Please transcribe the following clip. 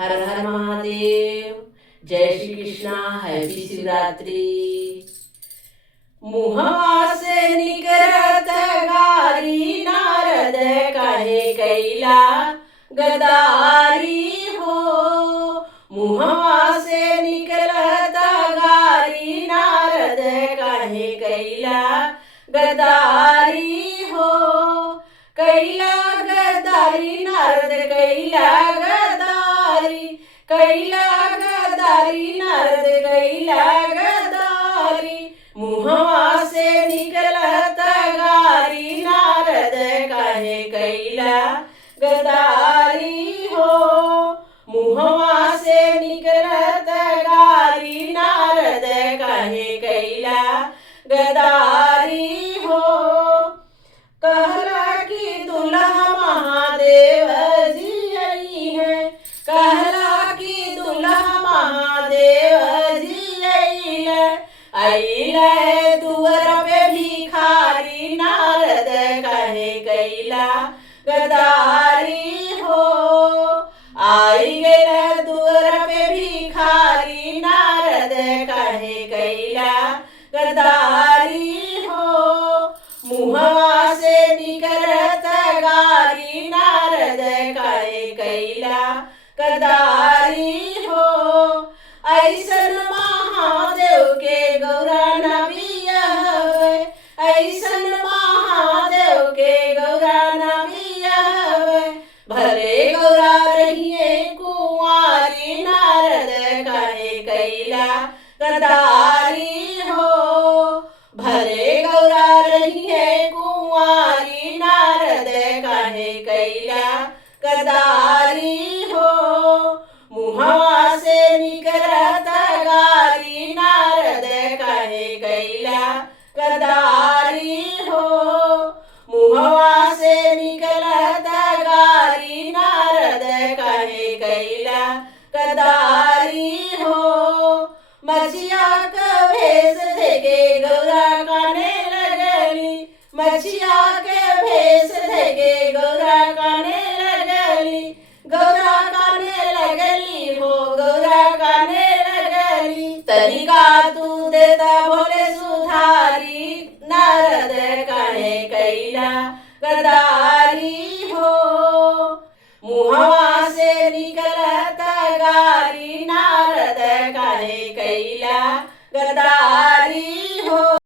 हर हर महादेव। जय श्री कृष्णा। हैप्पी शिवरात्रि। मुहवा से निकरत गारी नारद कहे कैला गदारी हो। मुहवा से निकलत गारी नारद कहे कैला गदारी हो। कैला गदारी नारद कैला गदारी, कैला गदारी नारद कैला गदारी। मुहवा से निकलत गारी नारद कहे कैला गदारी हो। मुहवा से निकलत गारी नारद कहे कैला गदारी हो। कहला कि दुल्हा महादेव जी आई है, कहला कि दुल्हा महादेव जी अइले दुअर पे भिखारी नारद कहे कैला गदारी हो। आई गए दुअर पे भिखारी नारद कहे कैला गदारी हो। मुहवा से निकलत गारी नारद कहे कैला गदारी हो। ऐसन महादेव के गौरा नबी हवे, ऐसन महादेव के गौरा नबी हवे। भले गौरा रहिए कुंवारी नारद कहे कैला गदारी